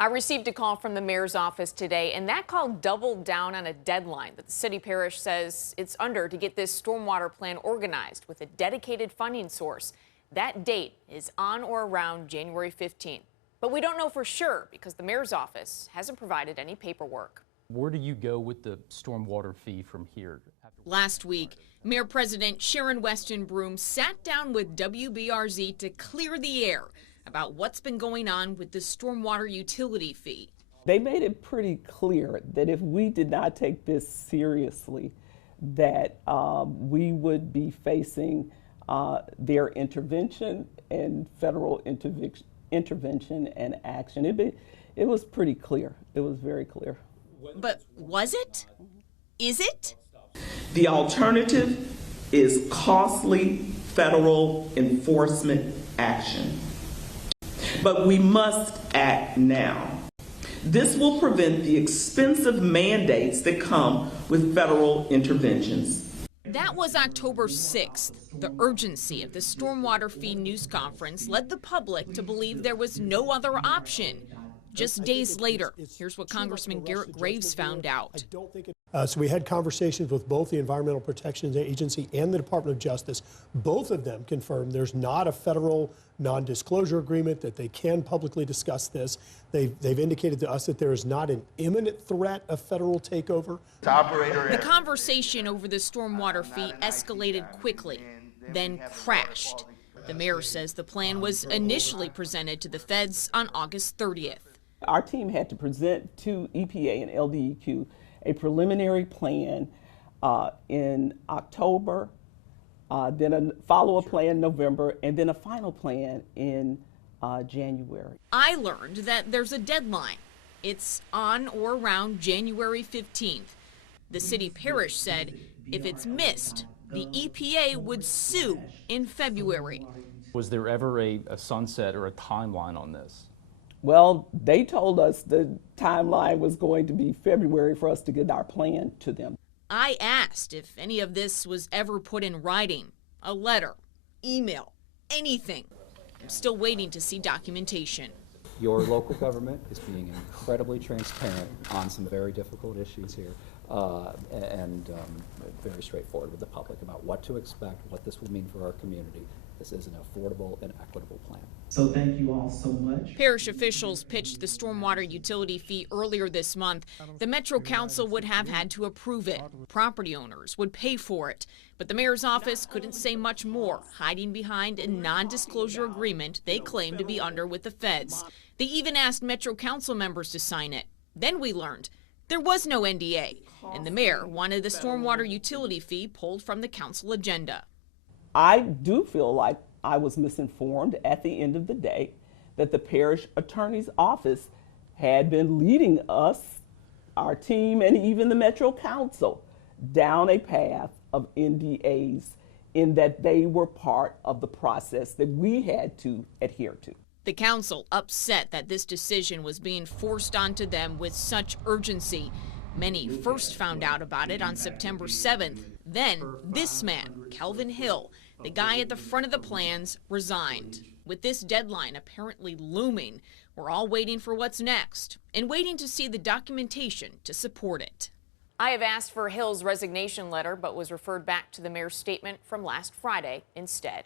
I received a call from the mayor's office today, and that call doubled down on a deadline that the city parish says it's under to get this stormwater plan organized with a dedicated funding source. That date is on or around January 15th. But we don't know for sure because the mayor's office hasn't provided any paperwork. Where do you go with the stormwater fee from here? Last week, Mayor President Sharon Weston Broome sat down with WBRZ to clear the air about what's been going on with the stormwater utility fee. They made it pretty clear that if we did not take this seriously, that we would be facing their intervention and federal intervention and action. It was pretty clear. It was very clear. But was it? Is it? The alternative is costly federal enforcement action. But we must act now. This will prevent the expensive mandates that come with federal interventions. That was October 6th. The urgency of the stormwater fee news conference led the public to believe there was no other option. Just days later, here's what Congressman Garrett Graves found out. So we had conversations with both the Environmental Protection Agency and the Department of Justice. Both of them confirmed there's not a federal non-disclosure agreement, that they can publicly discuss this. They've indicated to us that there is not an imminent threat of federal takeover. The conversation over the stormwater fee escalated quickly, then crashed. The mayor says the plan was initially presented to the feds on August 30th. Our team had to present to EPA and LDEQ a preliminary plan in October, then a follow-up plan in November, and then a final plan in January. I learned that there's a deadline. It's on or around January 15th. The city parish said if it's missed, the EPA would sue in February. Was there ever a sunset or a timeline on this? Well, they told us the timeline was going to be February for us to get our plan to them. I asked if any of this was ever put in writing, a letter, email, anything. I'm still waiting to see documentation. Your local government is being incredibly transparent on some very difficult issues here and very straightforward with the public about what to expect, what this will mean for our community. This is an affordable and equitable plan. So thank you all so much. Parish officials pitched the stormwater utility fee earlier this month. The Metro Council would have had to approve it. Property owners would pay for it. But the mayor's office couldn't say much more, hiding behind a non-disclosure agreement they claim to be under with the feds. They even asked Metro Council members to sign it. Then we learned there was no NDA, and the mayor wanted the stormwater utility fee pulled from the council agenda. I do feel like I was misinformed at the end of the day, that the parish attorney's office had been leading us, our team, and even the Metro Council down a path of NDAs, in that they were part of the process that we had to adhere to. The council upset that this decision was being forced onto them with such urgency. Many first found out about it on September 7th. Then this man, Kelvin Hill, the guy at the front of the plans, resigned. With this deadline apparently looming, we're all waiting for what's next and waiting to see the documentation to support it. I have asked for Hill's resignation letter, but was referred back to the mayor's statement from last Friday instead.